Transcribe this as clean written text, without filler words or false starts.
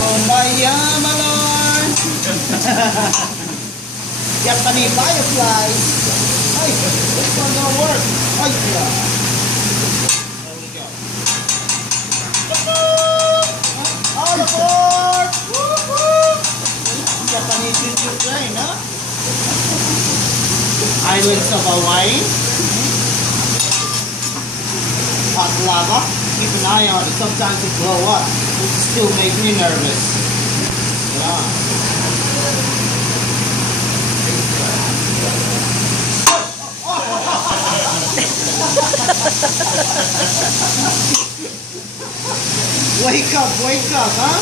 Kumbaya, my lord. Japanese firefly. Hey, this one don't work. Hey, yeah. There we go. All aboard! Woo-hoo! Japanese choo-choo train, huh? Islands of Hawaii. Hot lava. Keep an eye on it. Sometimes it blow up, which still makes me nervous. Yeah. Wake up, huh?